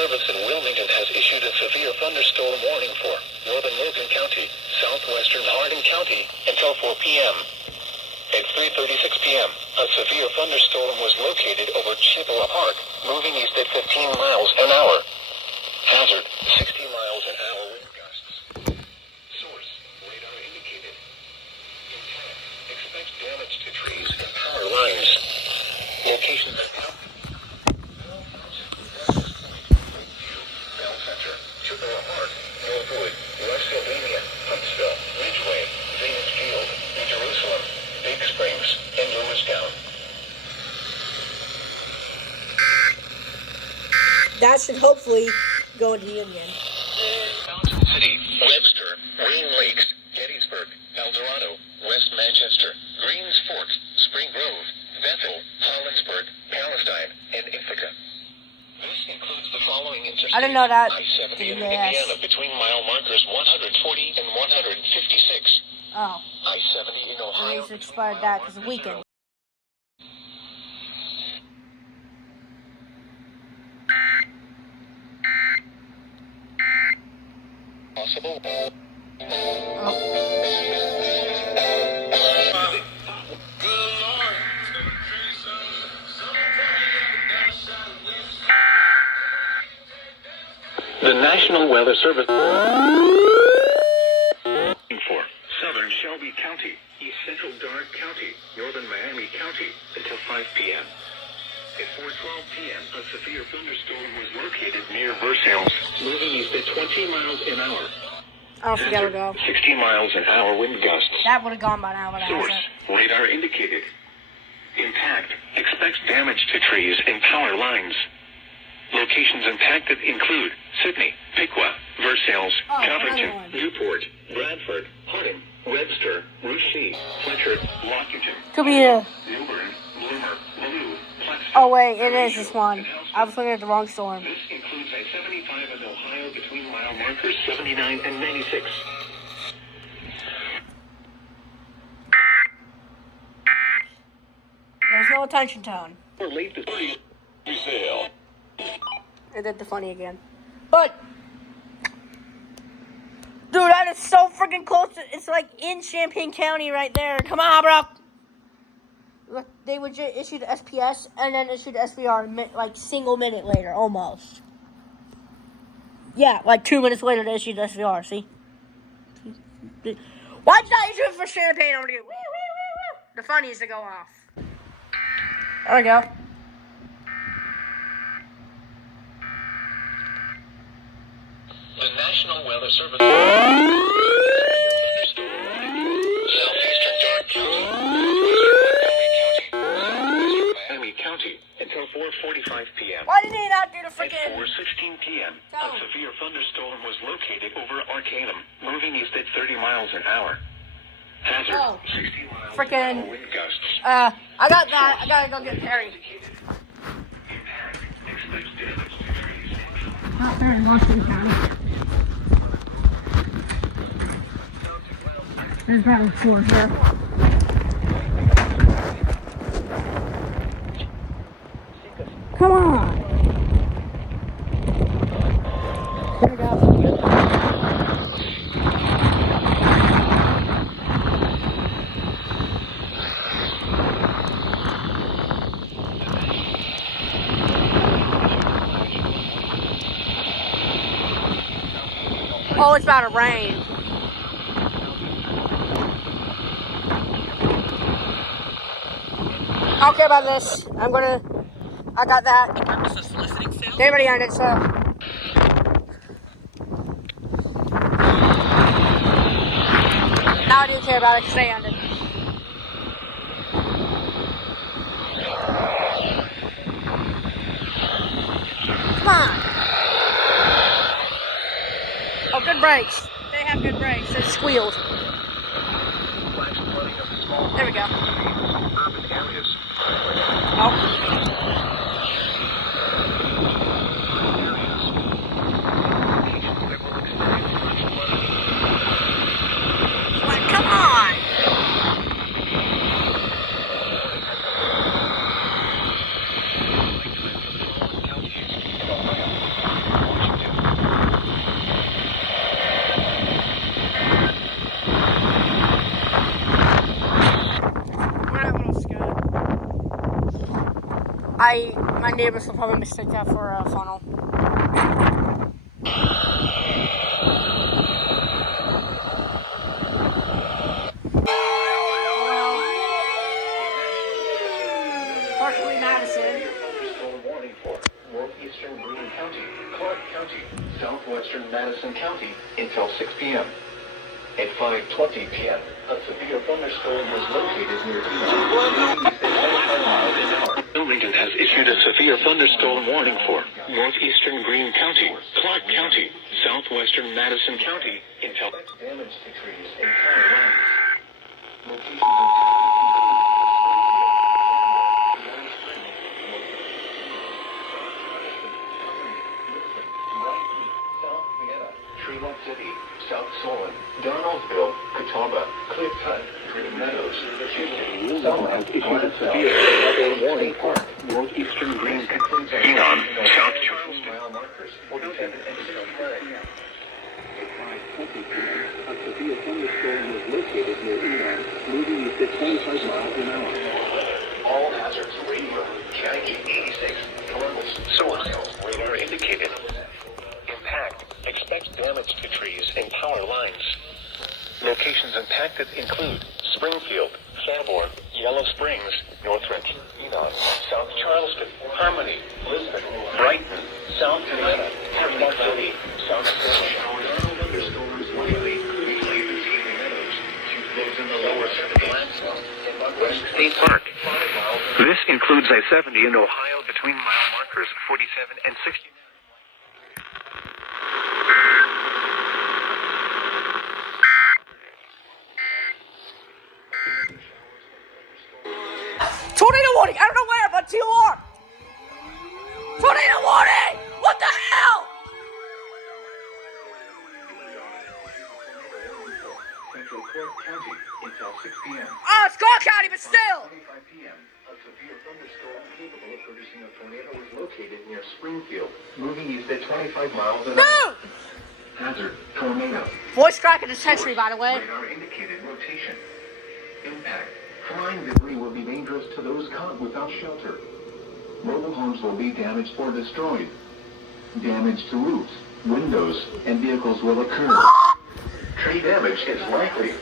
Service in Wilmington has issued a severe thunderstorm warning for northern Logan County, southwestern Hardin County until 4 p.m. At 3:36 p.m., a severe thunderstorm was located over Chippewa Park, moving east at 15 miles an hour. Hazard, 60 miles an hour wind gusts. Source, radar indicated. Intent, expect damage to trees and power lines. Locations at Bell Center, Chippewa Park, Northwood, West Sylvania, Huntsville, Ridgeway, Venus Field, New Jerusalem, Big Springs, and Lewistown. That should hopefully go into Union. Fountain City, Webster, Green Lakes, Gettysburg, El Dorado, West Manchester, Greens Forks, Spring Grove, Bethel, Hollinsburg, Palestine, and Ithaca. This includes the following interstate. I didn't know that. I-70 in Indiana between mile markers 140 and 156. Oh. I-70 in Ohio. They expired that because of weekend. Possible. The National Weather Service for southern Shelby County, east central Darke County, northern Miami County until 5 p.m. At 4:12 p.m., a severe thunderstorm was located near Versailles, moving east at 20 miles an hour. I don't think that would go. 60 miles an hour wind gusts. That would have gone by now, but Source, radar indicated. Impact, expects damage to trees and power lines. Locations impacted include Sydney, Piqua, Versailles, Covington, Newport, Bradford, Hardin, Webster, Russia, Fletcher, Washington. Could be a... Newbern, Bloomer, Malou, Oh wait, it is this one. I was looking at the wrong storm. This includes I-75 in Ohio between mile markers 79 and 96. There's no attention tone. We're late to sale. I did the funny again. But, dude, that is so freaking close. It's like in Champaign County right there. Come on, bro. Look, they legit issued SPS and then issued SVR like single minute later, almost. Yeah, like 2 minutes later they issued SVR, see? Why'd you not issue it for Champaign over here? The funnies to go off. There we go. The National Weather Service. Southeastern Darke County, Miami County, until 4:45 p.m. Why did he not do the freaking... At 4:16 p.m., a severe thunderstorm was located over Arcanum, moving east at 30 miles an hour. Hazard, 60 miles an hour wind gusts. I got that. I gotta go get Perry. Not there in Washington County. There's round 4 here. Come on! There we go. Oh, it's about to rain. I don't care about this. I got that. They already ended, so. Now I do care about it because they ended. Come on. Oh, good brakes. They have good brakes. They squealed. There we go. Oh. Come on. My neighbors will probably mistake that for a funnel. Partially Madison. Thunderstorm warning for northeastern Greene County, Clark County, southwestern Madison County until 6 p.m. At 5:20 p.m., a severe thunderstorm was located near Enon. Wilmington has issued a severe thunderstorm warning for northeastern Greene County, Clark County, southwestern Madison County until damage to trees and power lines. Locations Tremont City, South Solon, Donaldsville, Catawba, Cliff Hut, Green Meadows, Houston, Summerland, issued severe thunderstorm warning for northeastern Greene County, Enon, South Charleston, mile markers 47 and 69. At 5:20 p.m., a severe thunderstorm was located near Enon, moving east at 25 miles an hour. All hazards radio, KIG 86, Columbus, Ohio, radar indicated. Impact. Expect damage to trees and power lines. Locations impacted include Springfield, Sanborn, Yellow Springs, Northridge, Enon, South Charleston, Harmony, Lisbon, Brighton, South Atlanta, Tremont City, South Solon. Thunderstorms likely, Meadows, flows in the lower 70 Lansdale, and West State Park. This includes I-70 in Ohio between mile markers 47 and 60. Tornado warning! I don't know where, but TOR! Tornado warning! What the hell? Central Clark County until 6 p.m. Oh, it's Clark County, but still! 25 p.m. A severe thunderstorm capable of producing a tornado was located near Springfield, moving east at 25 miles an hour. No! Hazard, tornado. Voice crack of the century, by the way. Radar indicated rotation. Impact. Flying debris will be dangerous to those caught without shelter. Mobile homes will be damaged or destroyed. Damage to roofs, windows, and vehicles will occur. Tree damage is likely.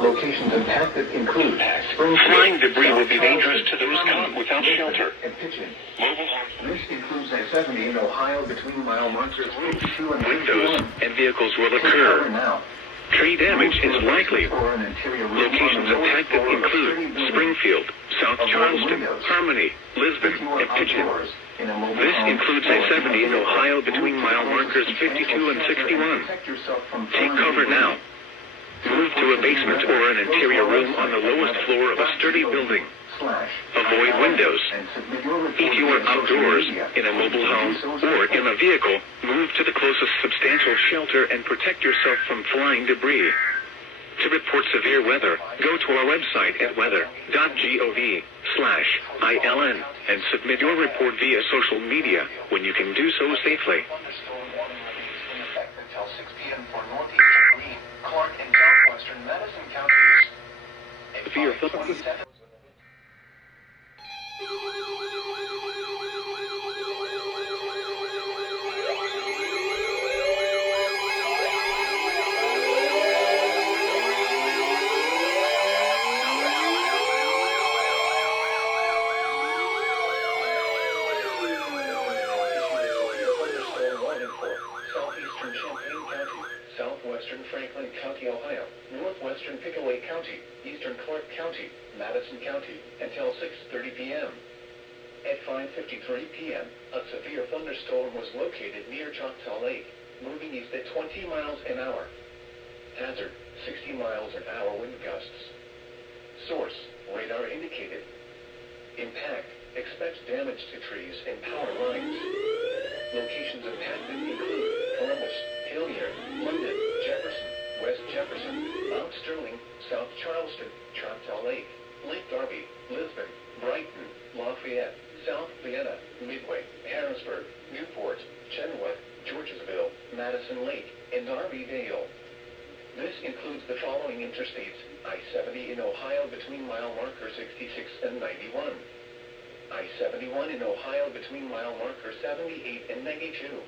Locations impacted include flying debris will be dangerous to those caught without shelter. And pitching. Mobile homes. This includes I-70 in Ohio between mile markers 52 and 51. Windows and vehicles will occur. Now. Tree damage is likely. Locations impacted include Springfield, South Charleston, Harmony, Lisbon, and Pigeon. This includes I-70 in Ohio between mile markers 52 and 61. Take cover now. Move to a basement or an interior room on the lowest floor of a sturdy building. Avoid windows. If you are outdoors, in a mobile home, or in a vehicle, move to the closest substantial shelter and protect yourself from flying debris. To report severe weather, go to our website at weather.gov/ILN and submit your report via social media when you can do so safely. Until 6 p.m. for northeastern Greene, Clark, and southwestern Madison counties. Severe thunderstorm. Southwestern Franklin County, Ohio, northwestern Pickaway County, eastern Clark County, Madison County, until 6:30 p.m. At 5:53 p.m., a severe thunderstorm was located near Choctaw Lake, moving east at 20 miles an hour. Hazard, 60 miles an hour wind gusts. Source, radar indicated. Impact, expect damage to trees and power lines. Locations impacted include Columbus, Hilliard, London, Jefferson, West Jefferson, Mount Sterling, South Charleston, Choctaw Lake, Lake Darby, Lisbon, Brighton, Lafayette, South Vienna, Midway, Harrisburg, Newport, Chenoweth, Georgesville, Madison Lake, and Darby Dale. This includes the following interstates: I-70 in Ohio between mile marker 66 and 91. I-71 in Ohio between mile marker 78 and 92.